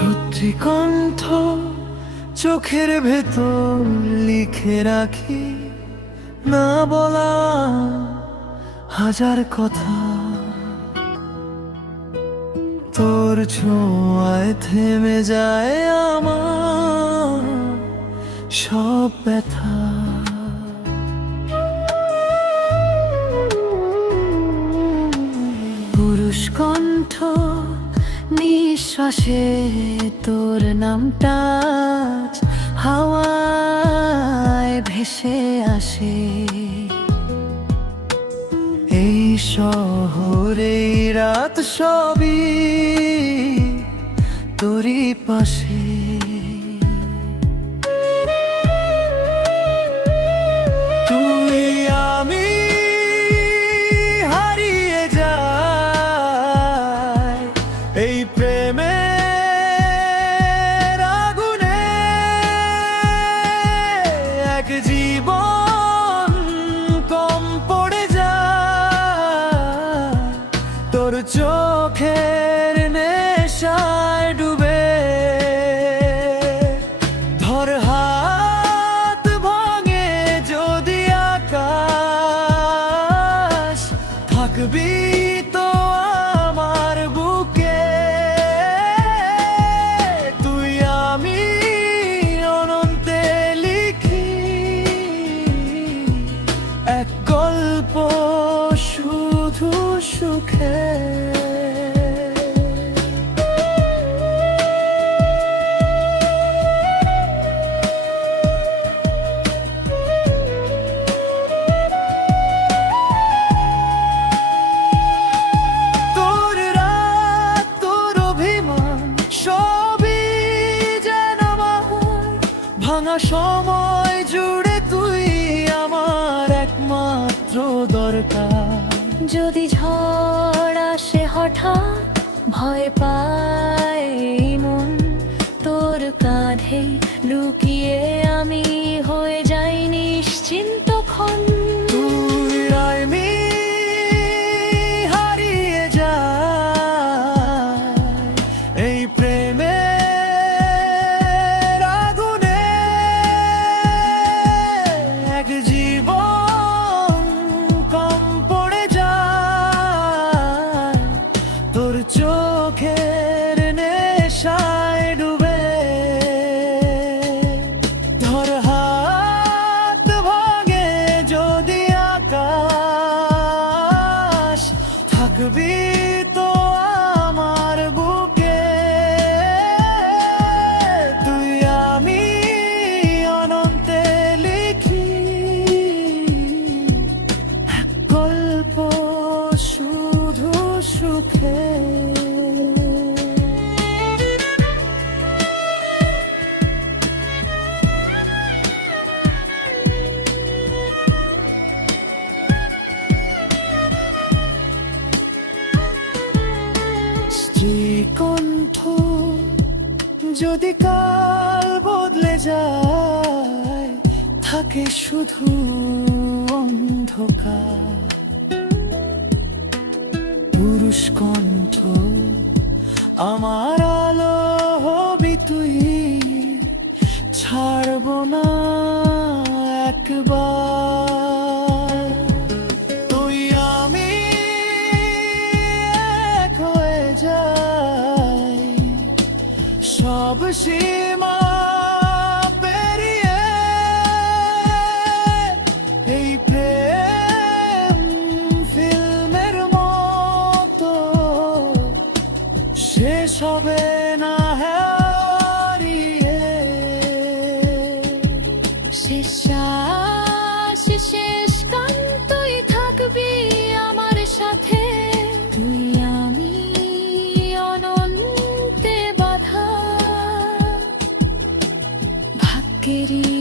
শ্রীকণ্ঠ চোখের ভেতর লিখে রাখি, না বলা হাজার কথা। তোর ছোঁয়ায় থেমে যায় আমার সব ব্যথা। পুরুষ কণ্ঠ নিঃশ্বাসে তোর নামটা হাওয়ায় ভেসে আসে। এই শহরে রাত সবই তোরই পাশে। চোখের নেশায় ডুবে। ধর হাত ভাঙে যদি আকাশ, থাকবি তো আমার বুকে। তুই আমি অনন্তে লিখি এক গল্প সুখে। ভাঙা সময় জুড়ে তুই আমার একমাত্র দরকার। যদি ঝড় আসে হঠাৎ, ভয় পায় মন। তোর কাঁধে লুকিয়ে আমি হয়ে যাই নিশ্চিন্ত ক্ষণ। হারিয়ে যায় এই জীবন থাকবি স্ত্রীকণ্ঠ যদি কাল বদলে যায় থাকে শুধু অন্ধকার। পুরুষ কণ্ঠ আমার সব সীমা পেরিয়ে এই প্রেম ফিল্মের মতো শেষ হবে না হারিয়ে। শেষ শ্বাস, শেষ গান তুই থাকবি আমার সাথে। তুই queria.